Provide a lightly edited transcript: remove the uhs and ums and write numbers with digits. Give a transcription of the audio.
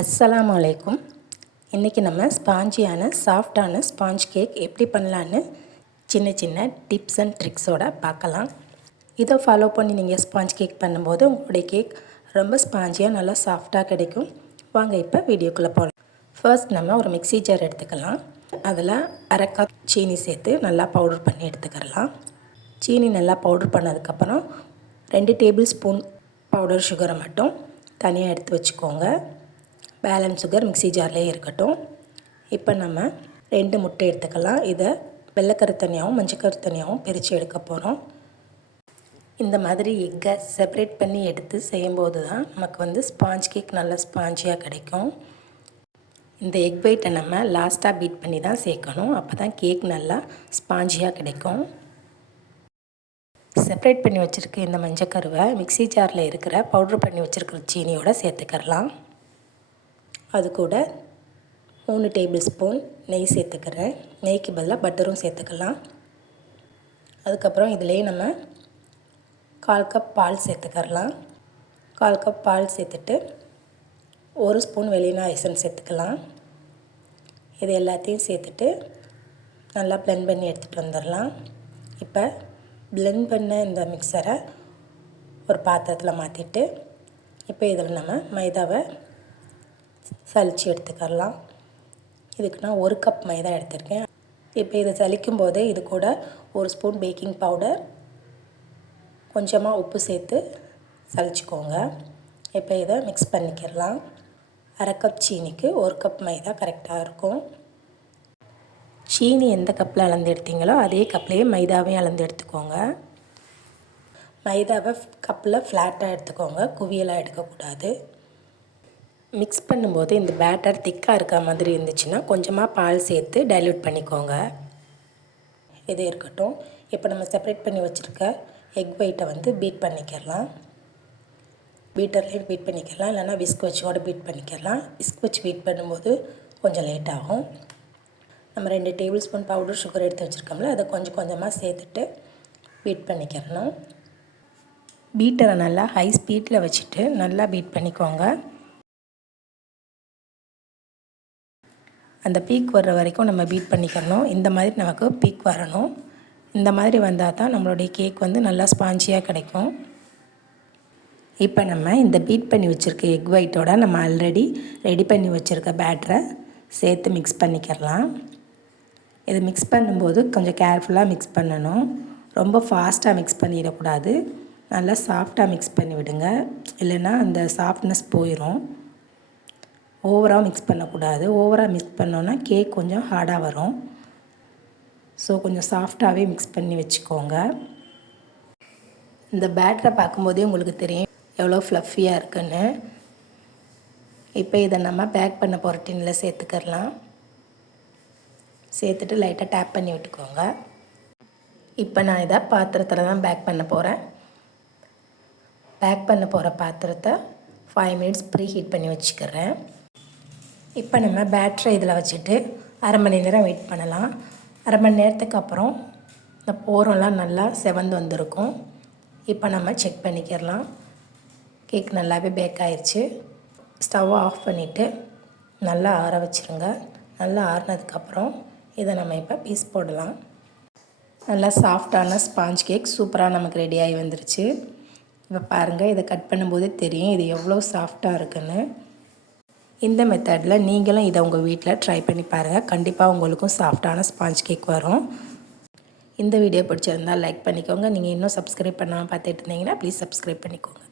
அஸ்ஸலாமு அலைக்கும். இன்றைக்கி நம்ம ஸ்பாஞ்சியான சாஃப்டான ஸ்பாஞ்ச் கேக் எப்படி பண்ணலான்னு சின்ன சின்ன டிப்ஸ் அண்ட் ட்ரிக்ஸோடு பார்க்கலாம். இதை ஃபாலோ பண்ணி நீங்கள் ஸ்பாஞ்ச் கேக் பண்ணும்போது உங்களுடைய கேக் ரொம்ப ஸ்பாஞ்சியாக நல்லா சாஃப்டாக கிடைக்கும். வாங்க இப்போ வீடியோக்குள்ளே போகலாம். ஃபர்ஸ்ட் நம்ம ஒரு மிக்ஸி ஜார் எடுத்துக்கலாம். அதில் அரை கப் சீனி சேர்த்து நல்லா பவுடர் பண்ணி எடுத்துக்கலாம். சீனி நல்லா பவுடர் பண்ணதுக்கப்புறம் 2 டேபிள் ஸ்பூன் பவுடர் சுகரை மட்டும் தனியாக எடுத்து வச்சுக்கோங்க. பேலன்ஸ் சுகர் மிக்ஸி ஜார்லேயே இருக்கட்டும். இப்போ நம்ம 2 முட்டை எடுத்துக்கலாம். இதை வெள்ளைக்கரு தனியாகவும் மஞ்சக்கரு தனியாகவும் பிரித்து எடுக்க போகிறோம். இந்த மாதிரி எக்கை செப்பரேட் பண்ணி எடுத்து செய்யும்போது தான் நமக்கு ஸ்பாஞ்ச் கேக் நல்லா ஸ்பாஞ்சியாக கிடைக்கும். இந்த எக் ஒயிட்டை நம்ம லாஸ்ட்டாக பீட் பண்ணி தான் சேர்க்கணும். அப்போ தான் கேக் நல்லா ஸ்பாஞ்சியாக கிடைக்கும். செப்பரேட் பண்ணி வச்சுருக்க இந்த மஞ்சக்கருவை மிக்ஸி ஜாரில் இருக்கிற பவுட்ரு பண்ணி வச்சுருக்கிற சீனியோடு சேர்த்துக்கலாம். அது கூட 3 டேபிள் ஸ்பூன் நெய் சேர்த்துக்கிறேன். நெய்க்கு பதிலாக பட்டரும் சேர்த்துக்கலாம். அதுக்கப்புறம் இதிலே நம்ம 1/4 கப் பால் சேர்த்துக்கலாம். 1/4 கப் பால் சேர்த்துட்டு 1 ஸ்பூன் வெனிலா எசன்ஸ் சேர்த்துக்கலாம். இது எல்லாத்தையும் சேர்த்துட்டு நல்லா பிளெண்ட் பண்ணி எடுத்துகிட்டு வந்துடலாம். இப்போ பிளெண்ட் பண்ண இந்த மிக்சரை ஒரு பாத்திரத்தில் மாற்றிட்டு இப்போ இதில் நம்ம மைதாவை சலித்து எடுத்துக்கலாம். இதுக்கு நான் 1 கப் மைதா எடுத்திருக்கேன். இப்போ இதை சலிக்கும் போது இது கூட 1 ஸ்பூன் பேக்கிங் பவுடர், கொஞ்சமாக உப்பு சேர்த்து சலிச்சுக்கோங்க. இப்போ இதை மிக்ஸ் பண்ணிக்கிறலாம். அரை கப் சீனிக்கு 1 கப் மைதா கரெக்டாக இருக்கும். சீனி எந்த கப்பில் அளந்து எடுத்தீங்களோ அதே கப்லேயே மைதாவையும் அளந்து எடுத்துக்கோங்க. மைதாவை கப்பில் ஃப்ளாட்டாக எடுத்துக்கோங்க, குவியலாக எடுக்கக்கூடாது. மிக்ஸ் பண்ணும்போது இந்த பேட்டர் திக்காக இருக்க மாதிரி இருந்துச்சுன்னா கொஞ்சமாக பால் சேர்த்து டைல்யூட் பண்ணிக்கோங்க. இது இருக்கட்டும். இப்போ நம்ம செப்பரேட் பண்ணி வச்சுருக்க எக் ஒயிட்டை பீட் பண்ணிக்கலாம். பீட்டர்லேயும் பீட் பண்ணிக்கலாம், இல்லைனா விஸ்க் வச்சோட பீட் பண்ணிக்கலாம். விஸ்க் வச்சு பீட் பண்ணும்போது கொஞ்சம் லேட் ஆகும். நம்ம 2 டேபிள் ஸ்பூன் பவுடர் சுகர் எடுத்து வச்சுருக்கோம்ல, அதை கொஞ்சம் கொஞ்சமாக சேர்த்துட்டு பீட் பண்ணிக்கிறணும். பீட்டரை நல்லா ஹை ஸ்பீடில் வச்சுட்டு நல்லா பீட் பண்ணிக்கோங்க. அந்த பீக் வர்ற வரைக்கும் நம்ம பீட் பண்ணிக்கிறணும். இந்த மாதிரி நமக்கு பீக் வரணும். இந்த மாதிரி வந்தால் தான் நம்மளுடைய கேக் நல்லா ஸ்பாஞ்சியாக கிடைக்கும். இப்போ நம்ம இந்த பீட் பண்ணி வச்சுருக்க எக் ஒயிட்டோட நம்ம ஆல்ரெடி ரெடி பண்ணி வச்சுருக்க பேட்டரை சேர்த்து மிக்ஸ் பண்ணிக்கிறலாம். இது மிக்ஸ் பண்ணும்போது கொஞ்சம் கேர்ஃபுல்லாக மிக்ஸ் பண்ணணும். ரொம்ப ஃபாஸ்ட்டாக மிக்ஸ் பண்ணிடக்கூடாது. நல்லா சாஃப்டாக மிக்ஸ் பண்ணி விடுங்க, இல்லைன்னா அந்த சாஃப்ட்னஸ் போயிடும். ஓவராக மிக்ஸ் பண்ணக்கூடாது. ஓவராக மிக்ஸ் பண்ணோன்னா கேக் கொஞ்சம் ஹார்டாக வரும். ஸோ கொஞ்சம் சாஃப்டாகவே மிக்ஸ் பண்ணி வச்சுக்கோங்க. இந்த பேட்டரை பார்க்கும்போதே உங்களுக்கு தெரியும் எவ்வளோ ஃப்ளஃபியாக இருக்குன்னு. இப்போ இதை நம்ம பேக் பண்ண போகிற டின்னில் சேர்த்துக்கலாம். சேர்த்துட்டு லைட்டாக டேப் பண்ணி விட்டுக்கோங்க. இப்போ நான் இதை பாத்திரத்தில் தான் பேக் பண்ண போகிறேன். பேக் பண்ண போகிற பாத்திரத்தை 5 மினிட்ஸ் ப்ரீ ஹீட் பண்ணி வச்சுக்கிறேன். இப்போ நம்ம பேட்டரை இதில் வச்சுட்டு அரை மணி நேரம் வெயிட் பண்ணலாம். அரை மணி நேரத்துக்கு அப்புறம் இந்த போரெல்லாம் நல்லா செவந்து வந்திருக்கும். இப்போ நம்ம செக் பண்ணிக்கிறலாம். கேக் நல்லாவே பேக் ஆயிடுச்சு. ஸ்டவ்வை ஆஃப் பண்ணிவிட்டு நல்லா ஆற வச்சுருங்க. நல்லா ஆறினதுக்கப்புறம் இதை நம்ம இப்போ பீஸ் போடலாம். நல்லா சாஃப்டான ஸ்பாஞ்ச் கேக் சூப்பராக நமக்கு ரெடியாகி வந்துருச்சு. இப்போ பாருங்கள், இதை கட் பண்ணும்போதே தெரியும் இது எவ்வளோ சாஃப்டாக இருக்குன்னு. இந்த மெத்தடில் நீங்களும் இதை உங்கள் வீட்டில் ட்ரை பண்ணி பாருங்கள். கண்டிப்பாக உங்களுக்கும் சாஃப்டான ஸ்பாஞ்ச் கேக் வரும். இந்த வீடியோ பிடிச்சிருந்தால் லைக் பண்ணிக்கோங்க. நீங்கள் இன்னும் சப்ஸ்கிரைப் பண்ணாமல் பார்த்துட்டு இருந்தீங்கன்னா ப்ளீஸ் சப்ஸ்கிரைப் பண்ணிக்கோங்க.